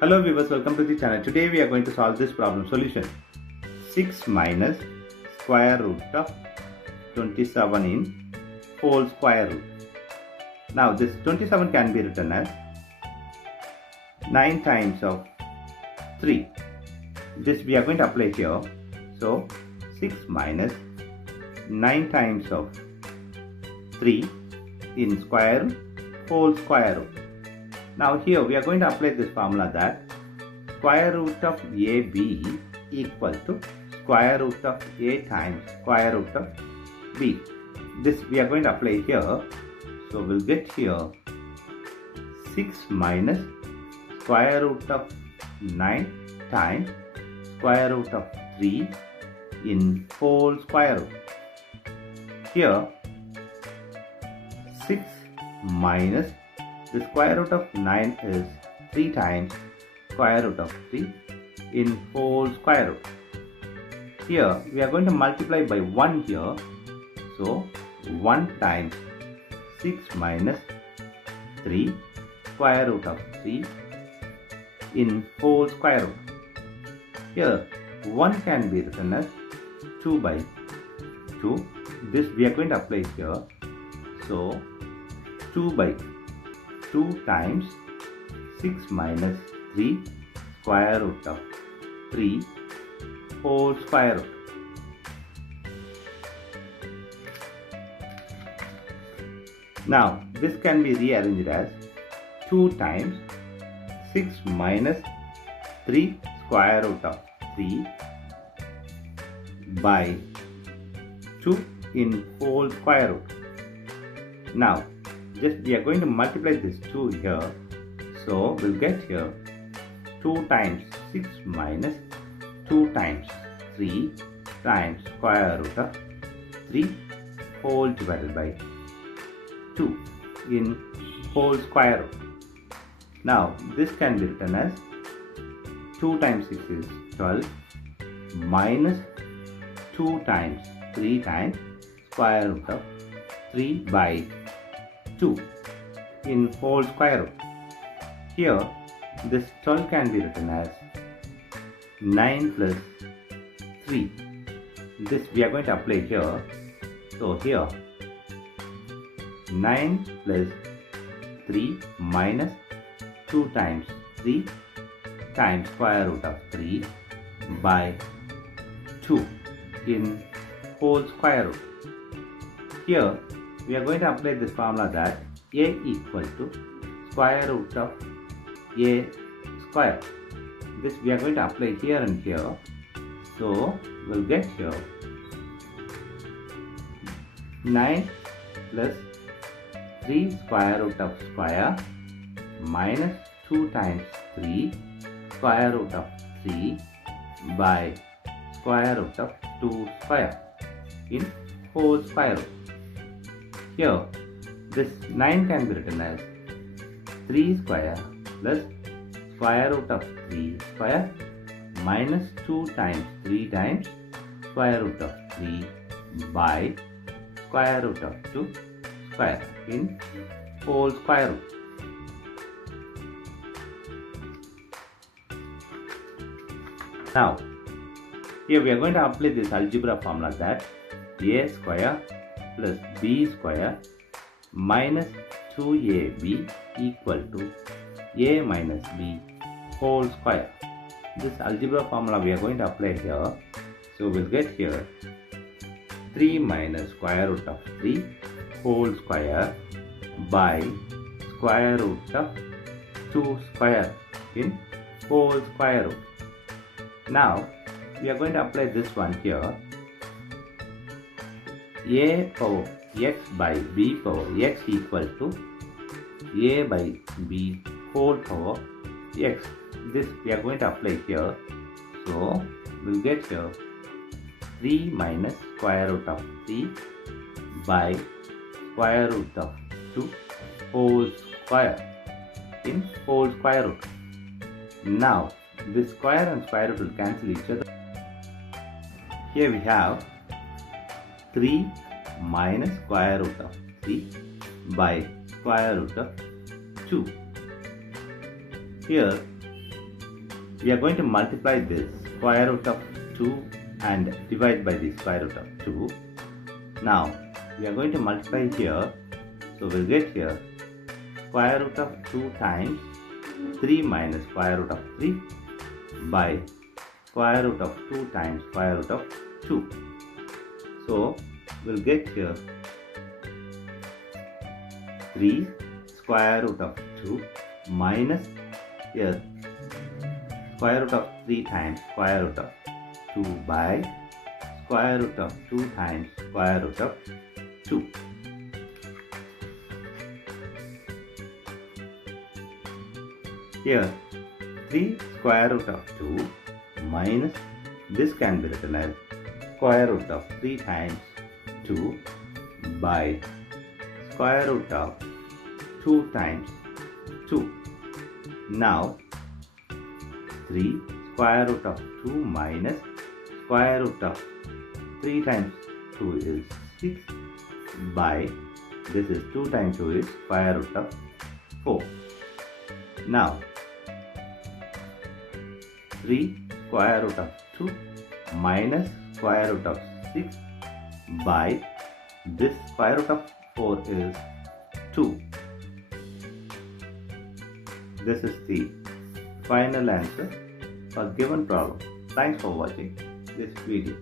Hello viewers, welcome to the channel. Today we are going to solve this problem solution. 6 minus square root of 27 in whole square root. Now this 27 can be written as 9 times of 3. This we are going to apply here. So 6 minus 9 times of 3 in square root, whole square root. Now here we are going to apply this formula that square root of AB equal to square root of A times square root of B. This we are going to apply here. So we'll get here 6 minus square root of 9 times square root of 3 in whole square root. Here 6 minus the square root of 9 is 3 times square root of 3 in whole square root. Here we are going to multiply by 1 here. So 1 times 6 minus 3 square root of 3 in whole square root. Here 1 can be written as 2 by 2. This we are going to apply here. So 2 by 2 times 6 minus 3 square root of 3 whole square root. Now this can be rearranged as 2 times 6 minus 3 square root of 3 by 2 in whole square root. Now just we are going to multiply this 2 here. So we'll get here 2 times 6 minus 2 times 3 times square root of 3 whole divided by 2 in whole square root. Now this can be written as 2 times 6 is 12 minus 2 times 3 times square root of 3 by 2 in whole square root. Here this 12 can be written as 9 plus 3. This we are going to apply here. So here 9 plus 3 minus 2 times 3 times square root of 3 by 2 in whole square root. Here we are going to apply this formula that A equal to square root of A square. This we are going to apply here and here. So we'll get here 9 plus 3 square root of square minus 2 times 3 square root of 3 by square root of 2 square in whole square root. Here this 9 can be written as 3 square plus square root of 3 square minus 2 times 3 times square root of 3 by square root of 2 square in whole square root. Now here we are going to apply this algebra formula that A square plus B square minus 2AB equal to A minus B whole square. This algebra formula we are going to apply here. So we'll get here 3 minus square root of 3 whole square by square root of 2 square in whole square root. Now we are going to apply this one here. A power x by b power x equal to A by b whole power x. This we are going to apply here. So we'll get here 3 minus square root of 3 by square root of 2 whole square in whole square root. Now this square and square root will cancel each other. Here we have 3 minus square root of 3 by square root of 2. Here we are going to multiply this square root of 2 and divide by the square root of 2. Now we are going to multiply here, so we'll get here square root of 2 times 3 minus square root of 3 by square root of 2 times square root of 2. So we'll get here 3 square root of 2 minus here square root of 3 times square root of 2 by square root of 2 times square root of 2. Here 3 square root of 2 minus this can be written as square root of 3 times 2 by square root of 2 times 2. Now 3 square root of 2 minus square root of 3 times 2 is 6 by this is 2 times 2 is square root of 4. Now 3 square root of 2 minus square root of 6 by this square root of 4 is 2. This is the final answer for given problem. Thanks for watching this video.